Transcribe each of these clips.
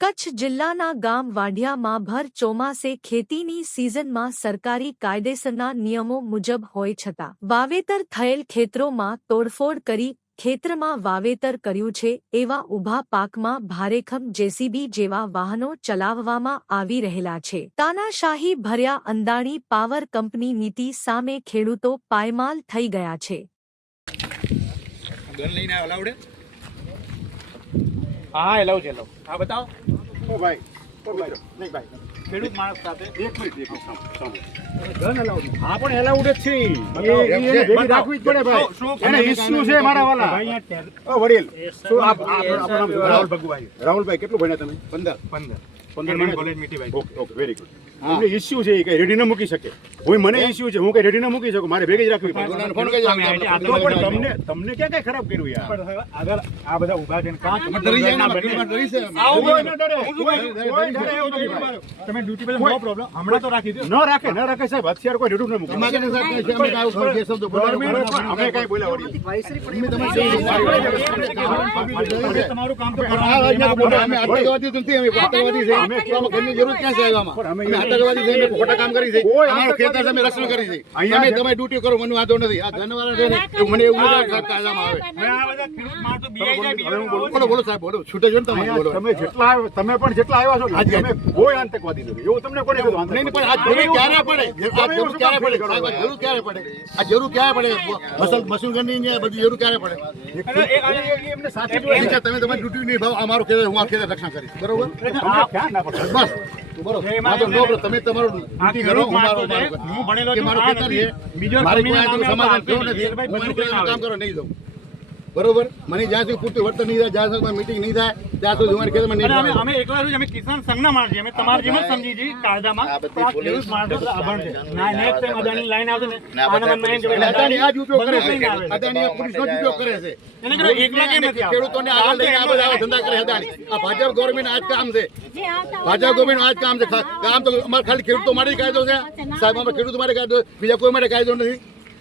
કચ્છ જિલ્લાના ગામ વાઢિયામાં ભર ચોમાસે ખેતીની સિઝનમાં સરકારી કાયદેસરના નિયમો મુજબ હોય છતાં વાવેતર થયેલ ખેતરોમાં તોડફોડ કરી ખેતરમાં વાવેતર કર્યું છે એવા ઊભા પાકમાં ભારેખમ જેસીબી જેવા વાહનો ચલાવવામાં આવી રહેલા છે. તાનાશાહી ભર્યા અંદાણી પાવર કંપની નીતિ સામે ખેડૂતો પાયમાલ થઈ ગયા છે. ગન એ લઉં હા છે લઉં. હા બતાવો. ઓ ભાઈ ઓ ભાઈ. નહીં ભાઈ. ખેડૂત માણસ સાથે. એક મિનિટ મિનિટ હા પણ એલાઉડ જ છે. રાખવી જ પડે ભાઈ. શું- શું એને issue છે મારા વાલા. ઓ વડીલ. શું આપ રાહુલભાઈ કેટલું ભણ્યા તમે? પંદર. પંદર. પંદર એમએન ભણ્યા? College okay okay very good એમને ઇસ્યુ છે એ કઈ રેડી ન મૂકી શકે હું મને ઇશ્યુ છે હું કઈ રેડી ન મૂકી શકું મારે ભેગી જ રાખવી પડે ફોન કરી સામે આવી તો પણ તમને તમને ક્યાં કઈ ખરાબ કર્યું યાર પણ આ બધા ઊભા છે કાં ડરી જાય ને, ના ડરી બને. આવું કોઈ કોઈ ન ડરે. હું શું કહું? કોઈ કોઈ ડરે ડરે એવું એવું નથી. નથી. તમે ડ્યુટી પર નો પ્રોબ્લેમ હમણાં તો રાખી દો ન રાખે ન રાખે સાહેબ અત્યારે કોઈ રેડું ન મૂકે અમે કઈ બોલ્યા વડીલ હવે તમારું કામ તો. અમે આતંકવાદી નથી, અમે છે. અમે આમાં ઘરની જરૂર ક્યાં છે? પણ અમે અમે આતંકવાદી થઈને ખોટા કામ કરી છે. અમારો ખેતર છે, અમે રક્ષણ કરી છે. અહીંયા તમે તમે ડ્યુટી કરો મને વાંધો નથી. આ જનવાર છે ને એ મને એવું કાયદામાં આવે. બોલો બોલો સાહેબ બોલો. છૂટે જો ને તમે? બોલો. તમે જેટલા તમે પણ જેટલા આવ્યા છો ને, હાજી, તમે કોઈ આતંકવાદી નથી. એવું તમને કોને કીધું નહીં નહીં, પણ આ જરૂર ક્યારે પડે? આ તમે જરૂર ક્યારે પડે? સાહેબ, આ જરૂર ક્યારે પડે? આ જરૂર ક્યારે પડે? મસલ મશીન ગનની ને બધી જરૂર ક્યારે પડે? એમને સાથે તમે તમારી ડ્યુટી ભાવ અમારું ખેતર હું આ ખેતર રક્ષણ કરીશ. બરોબર? તમે ના? બસ. તમે તમારું કરો હું મારું. હું ભણેલો છું, ખેતર છે બીજો સમાધાન કેવું નથી. હું કામ કરો નહીં દઉં બરોબર? મને જ્યાં સુધી પૂરતું વર્તન નહીં થાય જ્યાં સુધી મીટિંગ નહીં થાય ત્યાં સુધી અમારી મારી ખેતરમાં નહીં અમે જવાનું. અમે કિસાન સંઘના માણસ છીએ. અમે તમારી જેમ જ સમજી છીએ કાયદામાં. આ બધી પોલીસ ખેડૂત માણસો બધા છે. ના નેક્સ્ટ અદાણીની line આવશે ને આ બધા આનામાં નહીં અદાણી આ જ ઉપયોગ કરે. છે લઈને અદાણી આ પોલીસનો જ ઉપયોગ કરે છે. એને કીધું એકલા કેમ નથી ખેડૂતોને આગળ લઈને આ બધા ધંધા કરે અદાણી. આ ભાજપ ગવર્મેન્ટ આ જ કામ છે. ભાજપ ગવર્મેન્ટ આ જ કામ છે. કામ તો અમારે ખાલી ખેડૂતો માટે કાયદો છે. સાહેબ અમારે ખેડૂતો માટે કાયદો બીજા કોઈ માટે કાયદો નથી.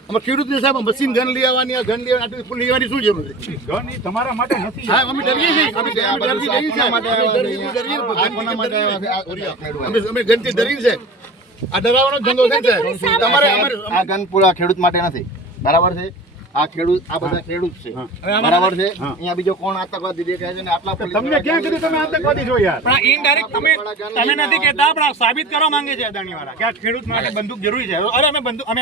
અમારે ખેડૂતને સાહેબ મશીન ગન લઈ આવવાની આ ગન લેવાની આટલી લેવાની શું જરૂર છે? ઘર એ તમારા માટે નથી. હા અમે ડરીએ છીએ. અમે અમે ડરીએ છીએ. અમે ડરીએ છીએ, ડરીએ છીએ. અમે અમે ગનથી ડરીએ છે આ ડરાવવાનો ધંધો છે તમારે આ ગન પૂરા ખેડૂત માટે નથી. બરાબર છે? આ ખેડૂત આ બધા ખેડૂત છે. બરાબર છે? અહીંયા બીજો કોણ આતંકવાદી દેખાય છે ને આટલા તમને ક્યાં કીધું તમે આતંકવાદી છો યાર? પણ ઇનડાયરેક્ટ તમે તમે નથી કહેતા પણ સાબિત કરવા માંગે છે અદાણી વાળા કે આ ખેડૂત માટે બંદૂક જરૂરી છે. અરે અમે બંદૂક અમે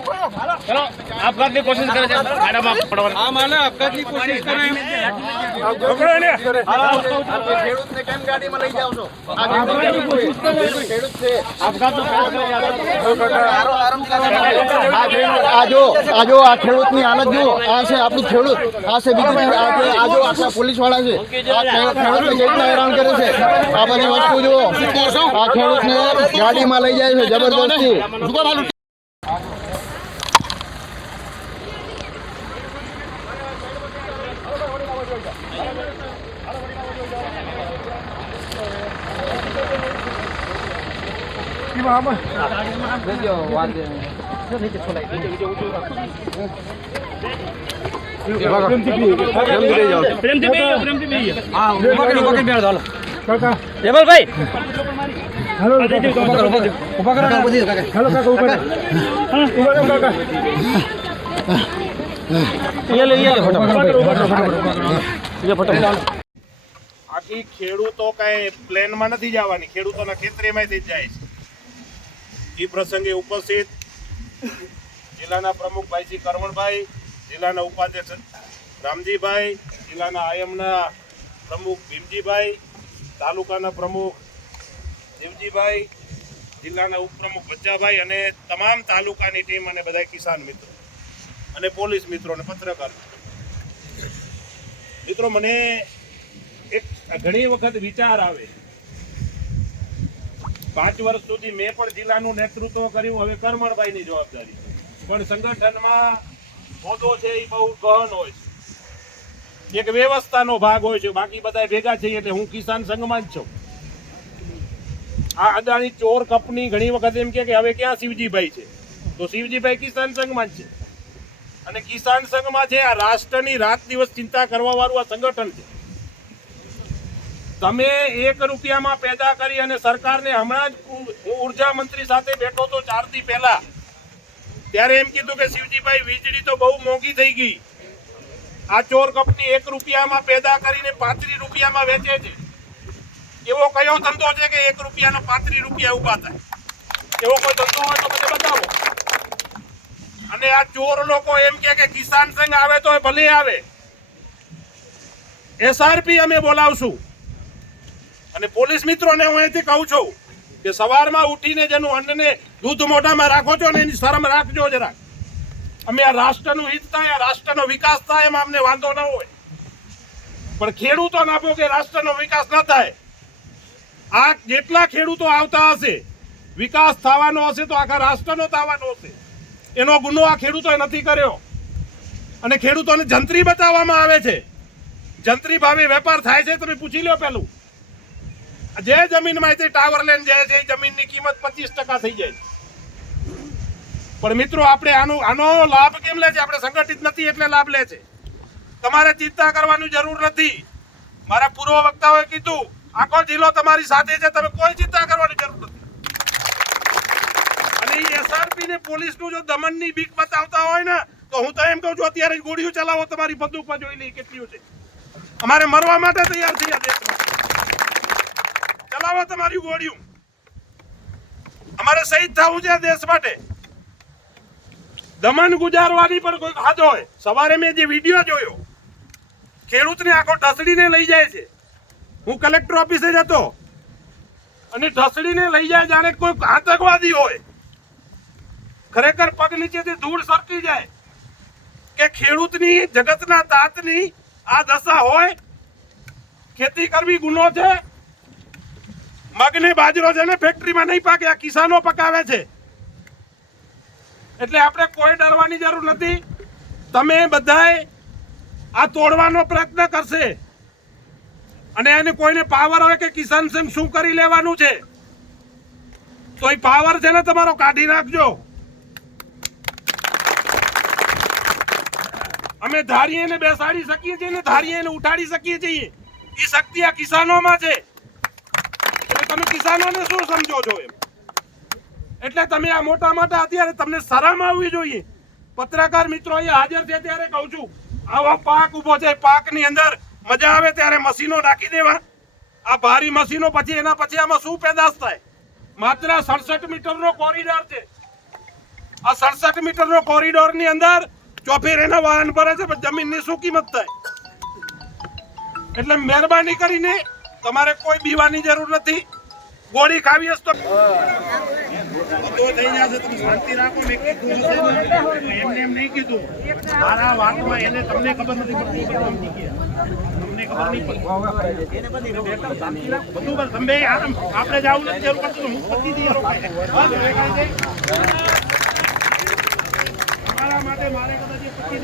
છો. ખેડૂત આરામ કરવા આ ખેડૂત આ ખેડૂતની હાલત જુઓ. આ છે આપણું ખેડૂત. આ છે બીજું આ છે આ જો આટલા પોલીસવાળા છે. આ હેરાન કરે છે? આ બધી વસ્તુ જો આ ખેડૂતને ગાડીમાં લઈ જાય છે જબરદસ્તી આખી ખેડૂતો કઈ પ્લેનમાં નથી જવાની. ખેડૂતોના ખેતરેમાંથી જ જાય છે. એ પ્રસંગે ઉપસ્થિત જિલ્લાના પ્રમુખ ભાઈજી કરમણભાઈ, જિલ્લાના ઉપાધ્યક્ષ રામજીભાઈ, જિલ્લાના આયમના પ્રમુખ ભીમજીભાઈ, તાલુકાના પ્રમુખ દેવજીભાઈ, જિલ્લાના ઉપપ્રમુખ બચ્ચાભાઈ અને તમામ તાલુકાની ટીમ અને બધા કિસાન મિત્રો અને પોલીસ મિત્રો અને પત્રકાર મિત્રો. મને એક ઘણી વખત વિચાર આવે પાંચ વર્ષ સુધી મેં પણ જિલ્લાનું નેતૃત્વ કર્યું, હવે કરમણભાઈની જવાબદારી પણ સંગઠનમાં હોદો છે એ બહુ ગહન હોય છે. એક વ્યવસ્થાનો ભાગ હોય છે, બાકી બધા ભેગા છે એટલે હું કિસાન સંઘમાં જ છું. આ અદાણી ચોર કંપની ઘણી વખત એમ કે હવે ક્યાં શિવજીભાઈ છે? તો શિવજીભાઈ કિસાન સંઘમાં જ છે. અને કિસાન સંઘમાં છે, આ રાષ્ટ્રની રાત દિવસ ચિંતા કરવા વાળું આ સંગઠન છે. તમે એક રૂપિયામાં પેદા કરી અને સરકારને હમણાં જ ઊર્જા મંત્રી સાથે બેઠો તો ચારથી પહેલા. ત્યારે એમ કીધું કે શિવજીભાઈ, વીજળી તો બહુ મોંઘી થઈ ગઈ. આ ચોર કંપની એક રૂપિયામાં પેદા કરીને પાંત્રીસ રૂપિયામાં વેચે છે. એવો કયો ધંધો છે કે એક રૂપિયાનો પાંત્રીસ રૂપિયા ઊભા થાય? એવો કોઈ ધંધો હોય તો મને બતાવો. અને આ ચોર લોકો એમ કે કે કિસાન સંઘ આવે તો ભલે આવે. એસઆરપી અમે બોલાવશું. અને પોલીસ મિત્રોને હું અહીંથી કહું છું કે સવારમાં ઉઠીને જેનું અન્નને દૂધ મોઢામાં રાખો છો ને એની શરમ રાખજો જરાક. અમે આ રાષ્ટ્રનું હિત થાય, આ રાષ્ટ્રનો વિકાસ થાય, એમાં અમને વાંધો ન હોય. પણ ખેડૂતો આપો કે રાષ્ટ્રનો વિકાસ ન થાય. આ જેટલા ખેડૂતો આવતા હશે, વિકાસ થવાનો હશે તો આખા રાષ્ટ્રનો થવાનો હશે. એનો ગુનો આ ખેડૂતોએ નથી કર્યો. અને ખેડૂતોને જંત્રી બતાવવામાં આવે છે. જંત્રી ભાવે વેપાર થાય છે, તમે પૂછી લો પેલું. જે જમીનમાં તે ટાવર લેન જાય છે, એ જમીનની કિંમત પચીસ ટકા થઈ જાય પણ મિત્રો, આપણે આનો આનો લાભ કેમ લે છે? આપણે સંગઠિત નથી એટલે લાભ લે છે. તમારે ચિંતા કરવાની જરૂર નથી. મારા પૂર્વ વક્તાઓએ કીધું, આખો જિલ્લો તમારી સાથે છે, તમે કોઈ ચિંતા કરવાની જરૂર નથી. અને એસઆરપી ને પોલીસનું જો દમનની બીક બતાવતા હોય ને, તો હું તો એમ કહું છું, અત્યારે ગોળીઓ ચલાવો, તમારી બંદૂકમાં જોઈ લઈ કેટલી છે. અમારે મરવા માટે તૈયાર આ દેશમાં. ચલાવો તમારી ગોળીઓ. અમારે શહીદ થવું છે દેશ માટે. દમન ગુજારવાની પણ કોઈ ખાધો હોય. સવારે મેં જે વીડિયો જોયો, ખેડૂતને આખો ઢસડીને લઈ જાય છે. હું કલેક્ટર ઓફિસે જતો. અને ઢસડીને લઈ જાય જાણે કોઈ આતંકવાદી હોય. ખરેખર પગ નીચેથી ધૂળ સરકી જાય. કે ખેડૂતની, જગતના તાતની આ દશા હોય, ખેતી કરવી ગુનો છે મગને બાજરો છે ને ફેક્ટરીમાં નહીં પાકે, આ કિસાનો પકાવે છે. એટલે આપણે કોઈ ડરવાની જરૂર નથી. તમે બધાએ આ તોડવાનો પ્રયત્ન કરશે. અને એને કોઈને પાવર હોય કે કિસાન સેમ શું કરી લેવાનું છે? તો એ પાવર છે ને તમારો, કાઢી નાખજો. અમે ધારીએ ને બેસાડી શકીએ છીએ ને ધારીએ ને ઉઠાડી શકીએ છીએ. એ શક્તિ આ કિસાનોમાં છે. તમે કિસાનોને શું સમજો છો એમ? એટલે તમે આ મોટા મોટા અત્યારે તમને શરમ આવવી જોઈએ. પત્રકાર મિત્રો અહીંયા હાજર છે ત્યારે કહું છું, આવો પાક ઊભો છે, પાકની અંદર મજા આવે ત્યારે મશીનો નાખી દેવા. આ ભારી મશીનો પછી એના પછી આમાં શું પેદાશ થાય? માત્ર સડસઠ મીટરનો કોરિડોર છે. આ સડસઠ મીટરનો કોરિડોરની અંદર ચોફેર એના વાહન ભરે છે, પણ જમીનની શું કિંમત થાય? એટલે મહેરબાની કરીને તમારે કોઈ બીવાની જરૂર નથી. ગોળી ખાવી હશે તો થઈ શાંતિ રાખો, મેં કીધું એમને એમ નહીં કીધું. મારા વાતમાં એને તમને ખબર નથી પડતી આપણે જવું નથી જરૂર માટે મારે કદાચ પચીસ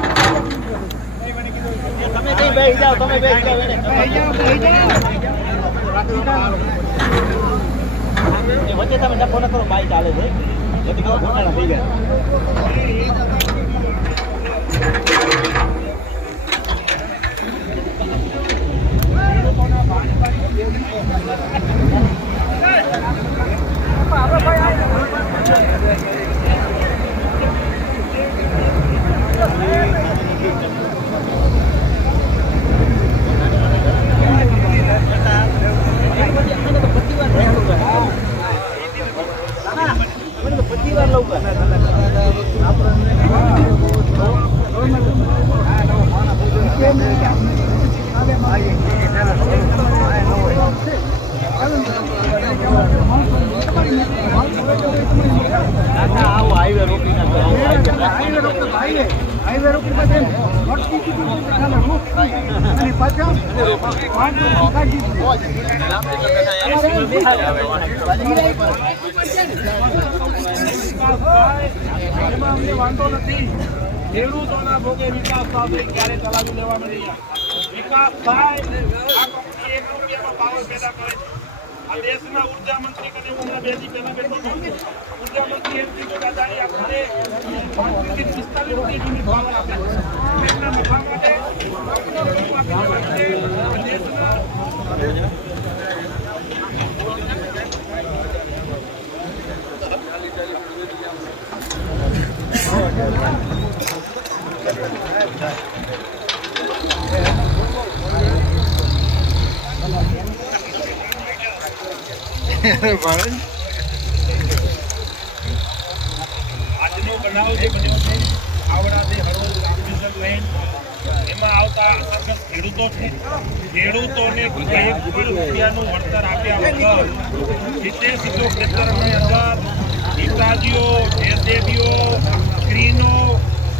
એ રોકાઈશ. એ પણ તેમ થઈ ગયું. વચ્ચે તમે ડખો ન કરો ચાલે છે થઈ ગયા એમાં અમને વાંધો નથી ખેડૂતોના ભોગે વિકાસ થશે ક્યારે ચલાવી લેવાનું નહીં વિકાસ થાય એક રૂપિયાનો પાવર પેદા કરે આ દેશના ઊર્જા મંત્રી કને હમણાં બે દી ઊર્જા મંત્રી દેવાનું છે. દેશના આજનો બનાવ જે બન્યો છે આવડાથી હળવદ ટ્રાન્સમિશન લાઈન એમાં આવતા ખેડૂતો છે ખેડૂતોને રૂપિયાનું વળતર આપ્યા વગર સીધે સીધો ખેતરની અંદર પિતાજીઓ એસએબીઓ સ્ક્રીનો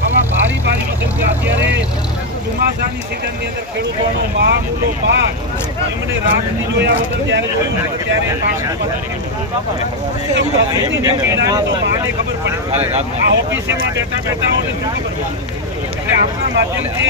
આવા ભારી ભારી વસંત અત્યારે ચોમાસાની સિઝનની અંદર ખેડૂતોનો મહામૂલો પાક એમને રાતની જોયા વગર ત્યારે જોયું ત્યારે પાણી ખબર પડી. આ ઓફિસેમાં બેઠા બેઠા ખબર પડે? આપણા માધ્યમથી